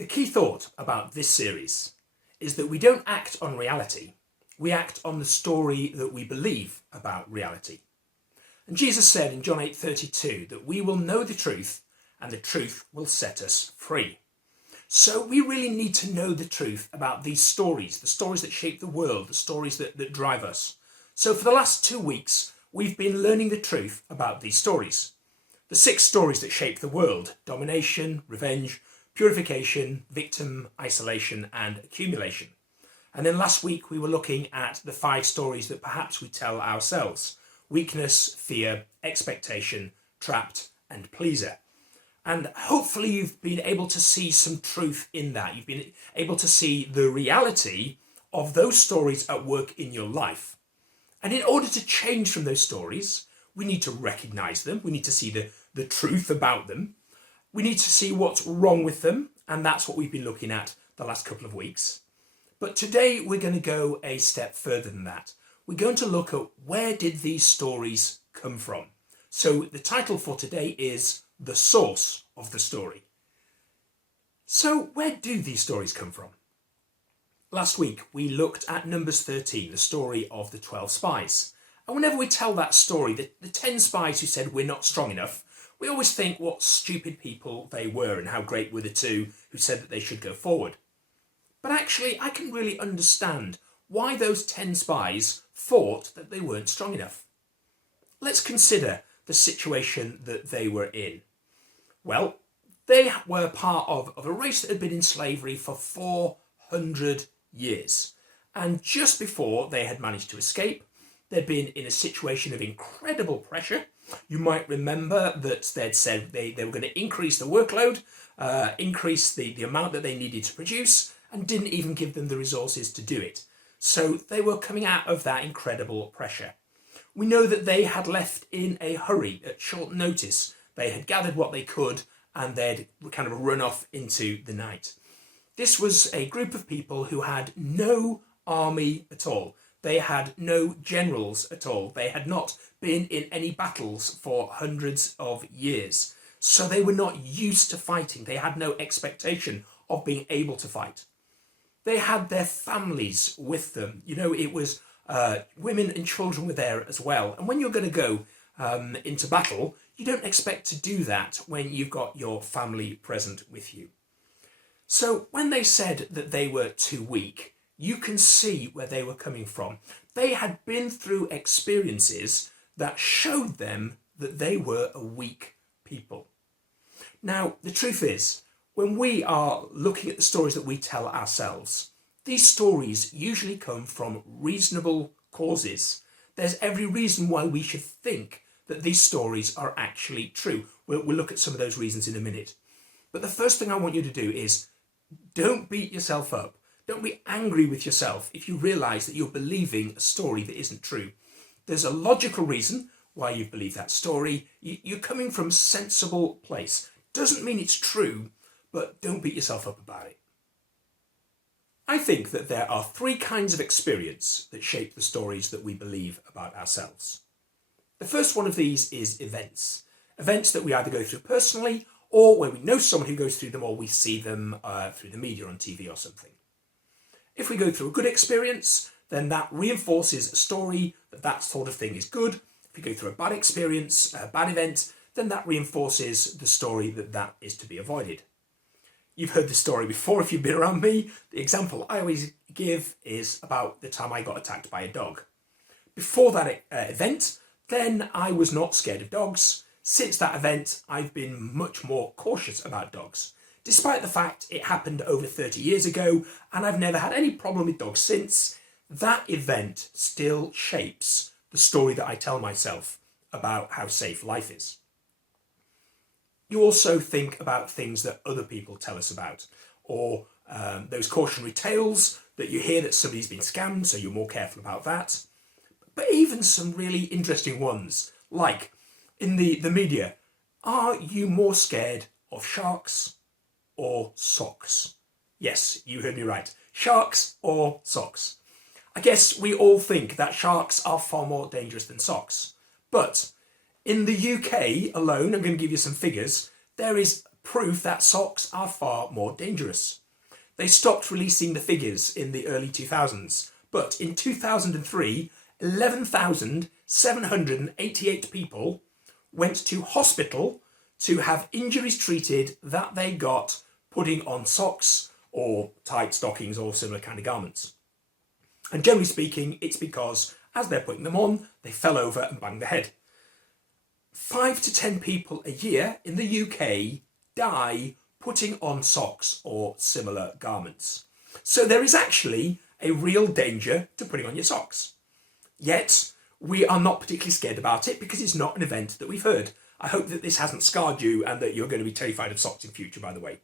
The key thought about this series is that we don't act on reality, we act on the story that we believe about reality. And Jesus said in John 8:32 that we will know the truth and the truth will set us free. So we really need to know the truth about these stories, the stories that shape the world, the stories that drive us. So for the last 2 weeks, we've been learning the truth about these stories. The 6 stories that shape the world: domination, revenge, purification, victim, isolation, and accumulation. And then last week we were looking at the 5 stories that perhaps we tell ourselves: weakness, fear, expectation, trapped, and pleaser. And hopefully you've been able to see some truth in that. You've been able to see the reality of those stories at work in your life. And in order to change from those stories, we need to recognize them. We need to see the truth about them. We need to see what's wrong with them. And that's what we've been looking at the last couple of weeks. But today we're going to go a step further than that. We're going to look at where did these stories come from. So the title for today is The Source of the Story. So where do these stories come from? Last week we looked at Numbers 13, the story of the 12 spies. And whenever we tell that story, the 10 spies who said we're not strong enough, we always think what stupid people they were and how great were the 2 who said that they should go forward. But actually I can really understand why those 10 spies thought that they weren't strong enough. Let's consider the situation that they were in. Well, they were part of a race that had been in slavery for 400 years. And just before they had managed to escape, they'd been in a situation of incredible pressure. You might remember that they'd said they were going to increase the workload, increase the amount that they needed to produce, and didn't even give them the resources to do it. So they were coming out of that incredible pressure. We know that they had left in a hurry at short notice. They had gathered what they could and they'd kind of run off into the night. This was a group of people who had no army at all. They had no generals at all. They had not been in any battles for hundreds of years. So they were not used to fighting. They had no expectation of being able to fight. They had their families with them. You know, it was women and children were there as well. And when you're going to go into battle, you don't expect to do that when you've got your family present with you. So when they said that they were too weak, you can see where they were coming from. They had been through experiences that showed them that they were a weak people. Now, the truth is, when we are looking at the stories that we tell ourselves, these stories usually come from reasonable causes. There's every reason why we should think that these stories are actually true. We'll look at some of those reasons in a minute. But the first thing I want you to do is don't beat yourself up. Don't be angry with yourself if you realise that you're believing a story that isn't true. There's a logical reason why you believe that story. You're coming from a sensible place. Doesn't mean it's true, but don't beat yourself up about it. I think that there are 3 kinds of experience that shape the stories that we believe about ourselves. The first one of these is events. Events that we either go through personally or where we know someone who goes through them or we see them through the media on TV or something. If we go through a good experience, then that reinforces a story that sort of thing is good. If we go through a bad experience, a bad event, then that reinforces the story that is to be avoided. You've heard this story before if you've been around me. The example I always give is about the time I got attacked by a dog. Before that event, then I was not scared of dogs. Since that event, I've been much more cautious about dogs. Despite the fact it happened over 30 years ago and I've never had any problem with dogs since, that event still shapes the story that I tell myself about how safe life is. You also think about things that other people tell us about, or those cautionary tales that you hear that somebody's been scammed, so you're more careful about that. But even some really interesting ones, like in the media, are you more scared of sharks or socks? Yes, you heard me right. Sharks or socks. I guess we all think that sharks are far more dangerous than socks. But in the UK alone, I'm going to give you some figures, there is proof that socks are far more dangerous. They stopped releasing the figures in the early 2000s, but in 2003, 11,788 people went to hospital to have injuries treated that they got putting on socks or tight stockings or similar kind of garments. And generally speaking, it's because as they're putting them on, they fell over and banged their head. 5 to 10 people a year in the UK die putting on socks or similar garments. So there is actually a real danger to putting on your socks. Yet, we are not particularly scared about it because it's not an event that we've heard. I hope that this hasn't scarred you and that you're going to be terrified of socks in future, by the way.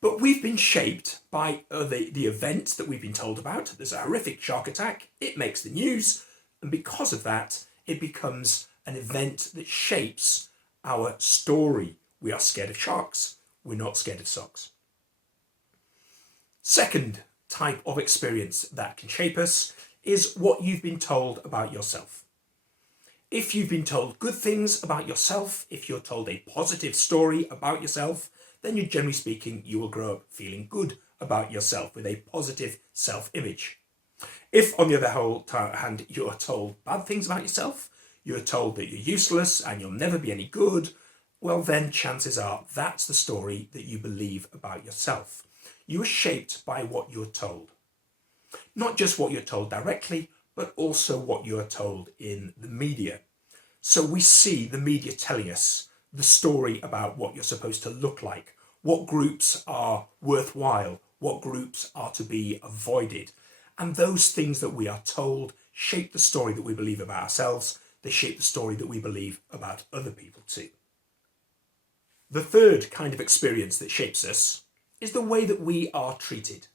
But we've been shaped by the event that we've been told about. There's a horrific shark attack. It makes the news. And because of that, it becomes an event that shapes our story. We are scared of sharks. We're not scared of socks. Second type of experience that can shape us is what you've been told about yourself. If you've been told good things about yourself, if you're told a positive story about yourself, then generally speaking, you will grow up feeling good about yourself with a positive self-image. If, on the other hand, you are told bad things about yourself, you're told that you're useless and you'll never be any good, well then chances are that's the story that you believe about yourself. You are shaped by what you're told. Not just what you're told directly, but also what you're told in the media. So we see the media telling us the story about what you're supposed to look like, what groups are worthwhile, what groups are to be avoided. And those things that we are told shape the story that we believe about ourselves. They shape the story that we believe about other people too. The third kind of experience that shapes us is the way that we are treated.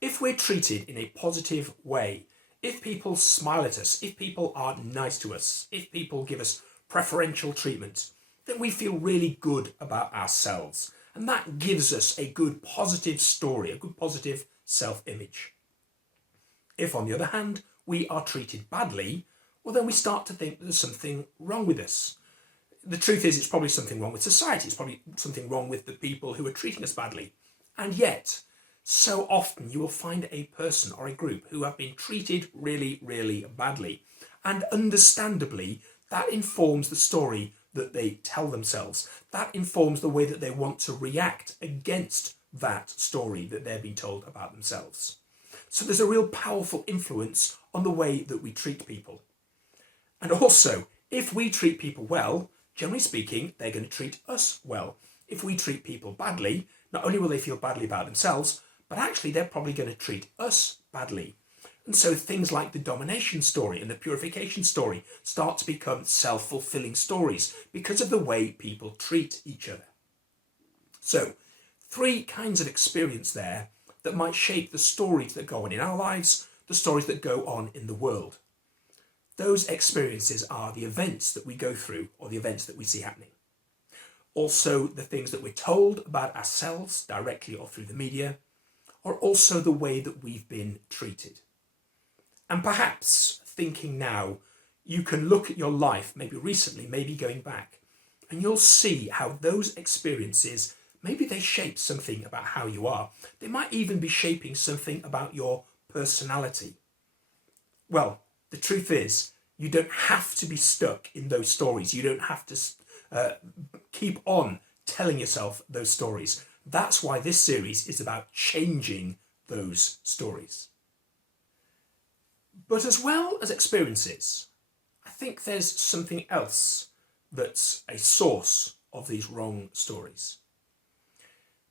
If we're treated in a positive way, if people smile at us, if people are nice to us, if people give us preferential treatment, then we feel really good about ourselves. And that gives us a good positive story, a good positive self-image. If, on the other hand, we are treated badly, well, then we start to think there's something wrong with us. The truth is, it's probably something wrong with society. It's probably something wrong with the people who are treating us badly. And yet, so often you will find a person or a group who have been treated really, really badly. And understandably, that informs the story that they tell themselves. That informs the way that they want to react against that story that they're being told about themselves. So there's a real powerful influence on the way that we treat people. And also, if we treat people well, generally speaking, they're going to treat us well. If we treat people badly, not only will they feel badly about themselves, but actually they're probably going to treat us badly. And so things like the domination story and the purification story start to become self-fulfilling stories because of the way people treat each other. So, 3 kinds of experience there that might shape the stories that go on in our lives, the stories that go on in the world. Those experiences are the events that we go through or the events that we see happening. Also, the things that we're told about ourselves directly or through the media, or also the way that we've been treated. And perhaps thinking now, you can look at your life, maybe recently, maybe going back, and you'll see how those experiences, maybe they shape something about how you are. They might even be shaping something about your personality. Well, the truth is, you don't have to be stuck in those stories. You don't have to keep on telling yourself those stories. That's why this series is about changing those stories. But as well as experiences, I think there's something else that's a source of these wrong stories.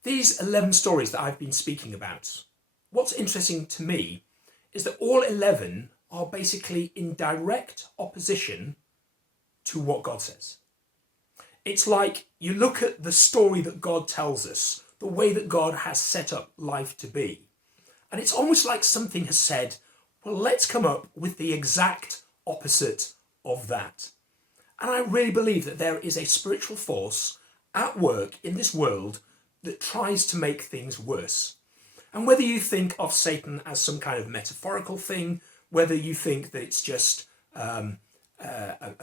These 11 stories that I've been speaking about, what's interesting to me is that all 11 are basically in direct opposition to what God says. It's like you look at the story that God tells us, the way that God has set up life to be, and it's almost like something has said, well, let's come up with the exact opposite of that. And I really believe that there is a spiritual force at work in this world that tries to make things worse. And whether you think of Satan as some kind of metaphorical thing, whether you think that it's just a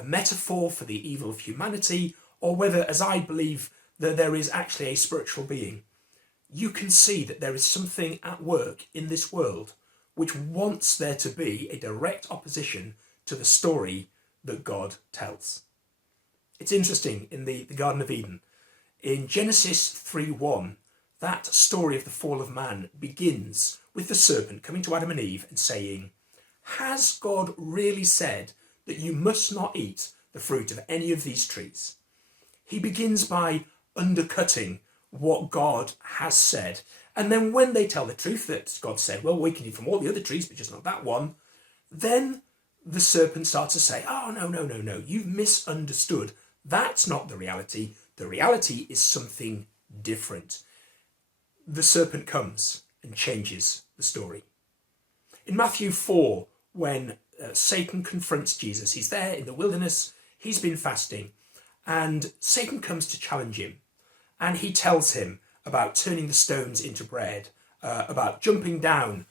metaphor for the evil of humanity, or whether, as I believe, that there is actually a spiritual being, you can see that there is something at work in this world which wants there to be a direct opposition to the story that God tells. It's interesting, in the Garden of Eden, in Genesis 3:1, that story of the fall of man begins with the serpent coming to Adam and Eve and saying, "Has God really said that you must not eat the fruit of any of these trees?" He begins by undercutting what God has said. And then when they tell the truth that God said, well, we can eat from all the other trees, but just not that one, then the serpent starts to say, oh, no, you've misunderstood. That's not the reality. The reality is something different. The serpent comes and changes the story. In Matthew 4, when Satan confronts Jesus, he's there in the wilderness, he's been fasting, and Satan comes to challenge him. And he tells him about turning the stones into bread, about jumping down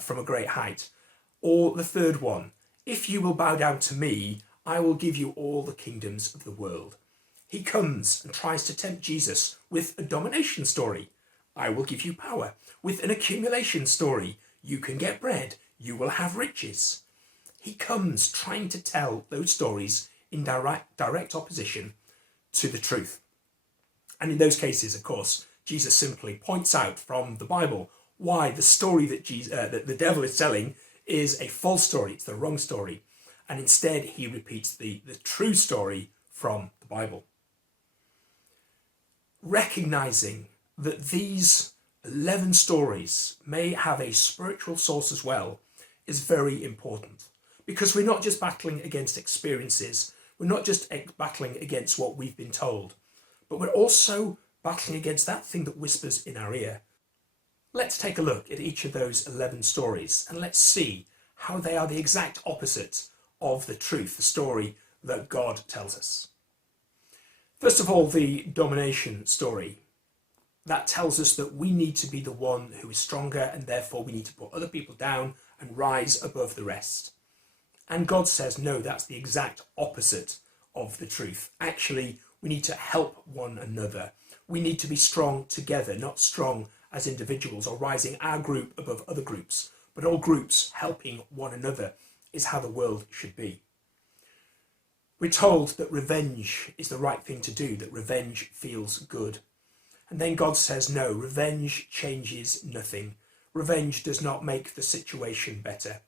from a great height. Or the third one, if you will bow down to me, I will give you all the kingdoms of the world. He comes and tries to tempt Jesus with a domination story. I will give you power. With an accumulation story. You can get bread. You will have riches. He comes trying to tell those stories in direct opposition to the truth. And in those cases, of course, Jesus simply points out from the Bible why the story that the devil is telling is a false story. It's the wrong story. And instead, he repeats the true story from the Bible. Recognizing that these 11 stories may have a spiritual source as well is very important. Because we're not just battling against experiences. We're not just battling against what we've been told. But we're also battling against that thing that whispers in our ear. Let's take a look at each of those 11 stories and let's see how they are the exact opposite of the truth, the story that God tells us. First of all, the domination story. That tells us that we need to be the one who is stronger and therefore we need to put other people down and rise above the rest. And God says, no, that's the exact opposite of the truth. Actually, we need to help one another. We need to be strong together, not strong as individuals or rising our group above other groups, but all groups helping one another is how the world should be. We're told that revenge is the right thing to do, that revenge feels good. And then God says, no, revenge changes nothing. Revenge does not make the situation better.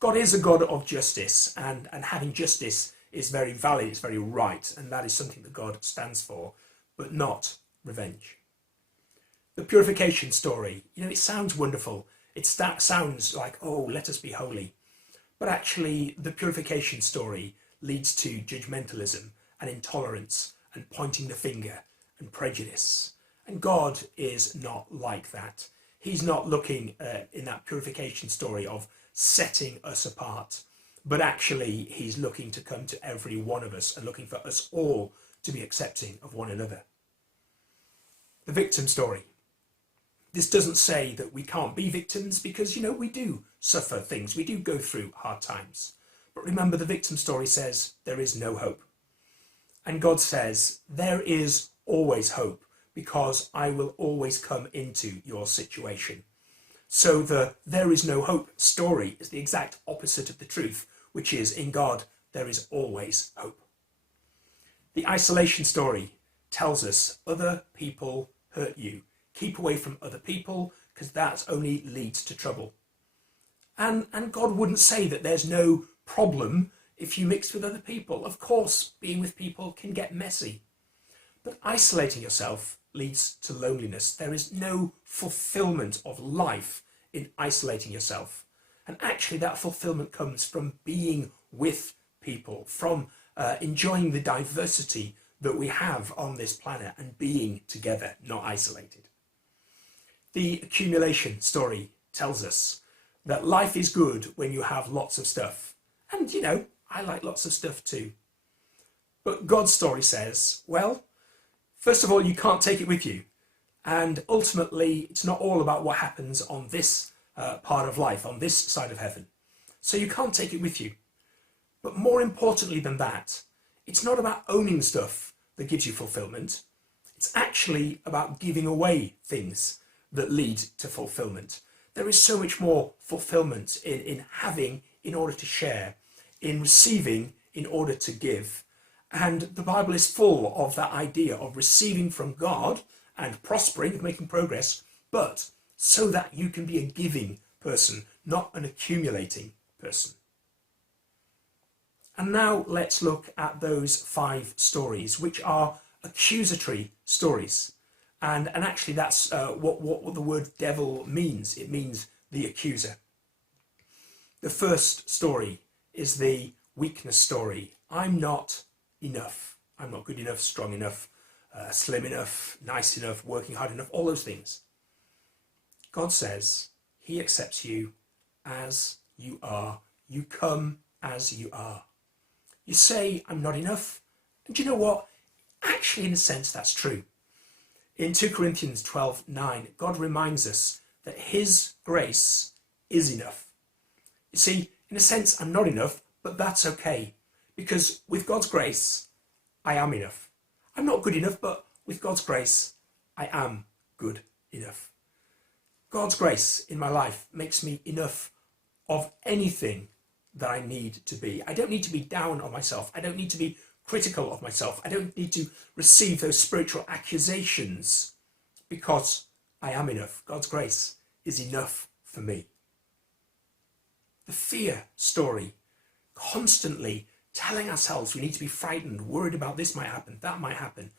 God is a God of justice, and having justice is very valid, it's very right, and that is something that God stands for, but not revenge. The purification story, it sounds wonderful. It sounds like, oh, let us be holy. But actually, the purification story leads to judgmentalism and intolerance and pointing the finger and prejudice. And God is not like that. He's not looking in that purification story of setting us apart. But actually, he's looking to come to every one of us and looking for us all to be accepting of one another. The victim story. This doesn't say that we can't be victims because, we do suffer things. We do go through hard times. But remember, the victim story says there is no hope. And God says there is always hope because I will always come into your situation. So the there is no hope story is the exact opposite of the truth, which is in God, there is always hope. The isolation story tells us other people hurt you. Keep away from other people because that only leads to trouble. And God wouldn't say that there's no problem if you mix with other people. Of course, being with people can get messy. But isolating yourself leads to loneliness. There is no fulfillment of life in isolating yourself. And actually that fulfillment comes from being with people, from enjoying the diversity that we have on this planet and being together, not isolated. The accumulation story tells us that life is good when you have lots of stuff. And, I like lots of stuff too. But God's story says, well, first of all, you can't take it with you. And ultimately, it's not all about what happens on this part of life, on this side of heaven. So you can't take it with you. But more importantly than that, it's not about owning stuff that gives you fulfillment. It's actually about giving away things that lead to fulfillment. There is so much more fulfillment in having in order to share, in receiving in order to give. And the Bible is full of that idea of receiving from God and prospering, making progress, but so that you can be a giving person, not an accumulating person. And now let's look at those 5 stories, which are accusatory stories. And actually that's what the word devil means. It means the accuser. The first story is the weakness story. I'm not enough. I'm not good enough, strong enough, slim enough, nice enough, working hard enough, all those things. God says he accepts you as you are. You come as you are. You say, I'm not enough. And do you know what? Actually, in a sense, that's true. In 2 Corinthians 12:9, God reminds us that his grace is enough. You see, in a sense, I'm not enough, but that's okay. Because with God's grace, I am enough. I'm not good enough, but with God's grace, I am good enough. God's grace in my life makes me enough of anything that I need to be. I don't need to be down on myself. I don't need to be critical of myself. I don't need to receive those spiritual accusations because I am enough. God's grace is enough for me. The fear story, constantly telling ourselves we need to be frightened, worried about this might happen, that might happen.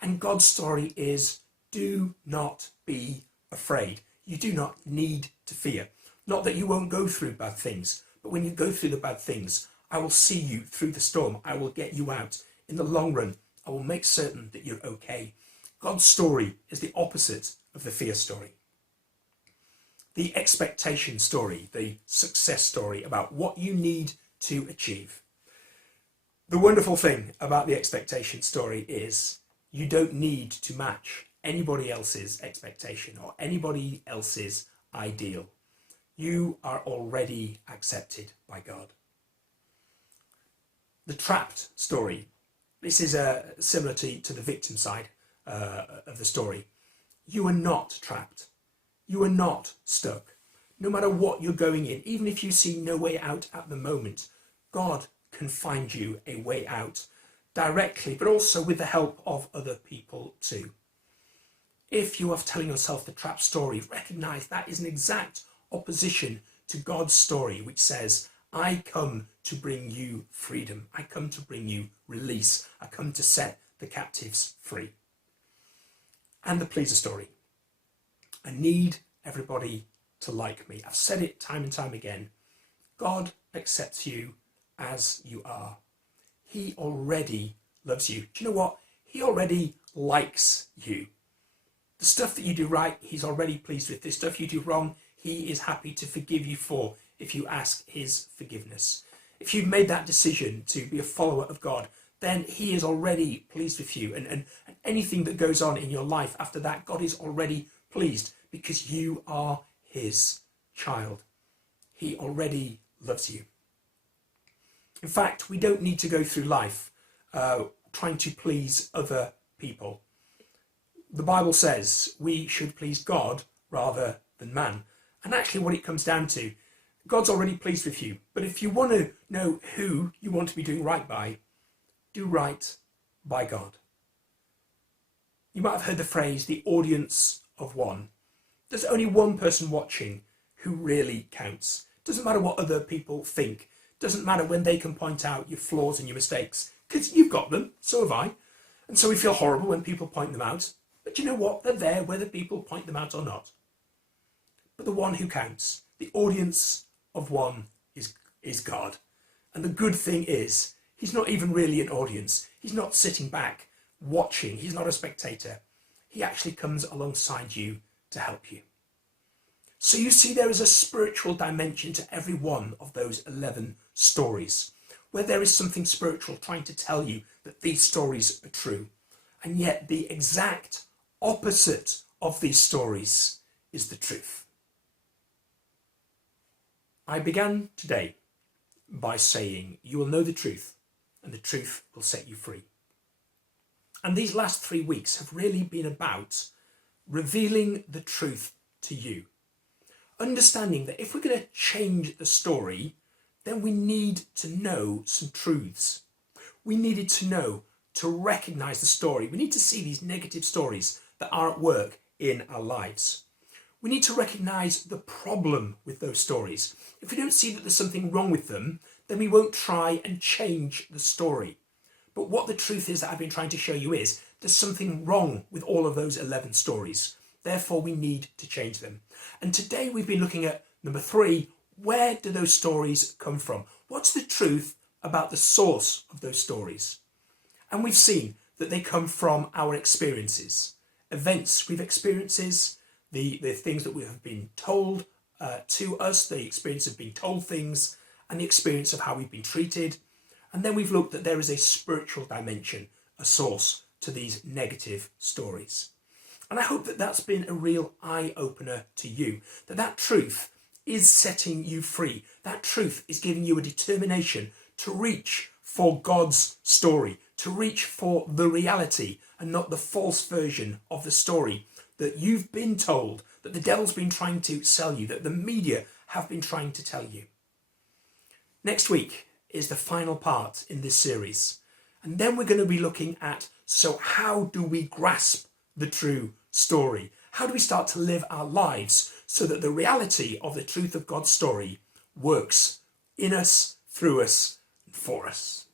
And God's story is, do not be afraid. You do not need to fear. Not that you won't go through bad things, but when you go through the bad things, I will see you through the storm. I will get you out. In the long run, I will make certain that you're okay. God's story is the opposite of the fear story. The expectation story, the success story about what you need to achieve. The wonderful thing about the expectation story is you don't need to match anybody else's expectation or anybody else's ideal. You are already accepted by God. The trapped story. This is similar to the victim side of the story. You are not trapped. You are not stuck. No matter what you're going in, even if you see no way out at the moment, God can find you a way out directly, but also with the help of other people too. If you are telling yourself the trap story, recognize that is an exact opposition to God's story, which says, I come to bring you freedom. I come to bring you release. I come to set the captives free. And the pleaser story. I need everybody to like me. I've said it time and time again. God accepts you as you are. He already loves you. Do you know what? He already likes you. The stuff that you do right, he's already pleased with. The stuff you do wrong, he is happy to forgive you for if you ask his forgiveness. If you've made that decision to be a follower of God, then he is already pleased with you. And anything that goes on in your life after that, God is already pleased because you are his child. He already loves you. In fact, we don't need to go through life trying to please other people. The Bible says we should please God rather than man. And actually what it comes down to, God's already pleased with you. But if you want to know who you want to be doing right by, do right by God. You might have heard the phrase, the audience of one. There's only one person watching who really counts. Doesn't matter what other people think. Doesn't matter when they can point out your flaws and your mistakes. Because you've got them, so have I. And so we feel horrible when people point them out. But you know what? They're there whether people point them out or not. But the one who counts, the audience of one is God. And the good thing is, he's not even really an audience. He's not sitting back, watching. He's not a spectator. He actually comes alongside you to help you. So you see, there is a spiritual dimension to every one of those 11 stories, where there is something spiritual trying to tell you that these stories are true. And yet the exact opposite of these stories is the truth. I began today by saying, you will know the truth, and the truth will set you free. And these last 3 weeks have really been about revealing the truth to you. Understanding that if we're going to change the story, then we need to know some truths. We needed to know, to recognize the story. We need to see these negative stories that are at work in our lives. We need to recognize the problem with those stories. If we don't see that there's something wrong with them, then we won't try and change the story. But what the truth is that I've been trying to show you is there's something wrong with all of those 11 stories. Therefore, we need to change them. And today we've been looking at number 3, where do those stories come from? What's the truth about the source of those stories? And we've seen that they come from our experiences, events we've experienced, the things that we have been told to us, the experience of being told things, and the experience of how we've been treated. And then we've looked that there is a spiritual dimension, a source to these negative stories. And I hope that that's been a real eye-opener to you, that truth is setting you free. That truth is giving you a determination to reach for God's story, to reach for the reality and not the false version of the story that you've been told, that the devil's been trying to sell you, that the media have been trying to tell you. Next week is the final part in this series. And then we're going to be looking at, so how do we grasp the true story? How do we start to live our lives so that the reality of the truth of God's story works in us, through us, and for us?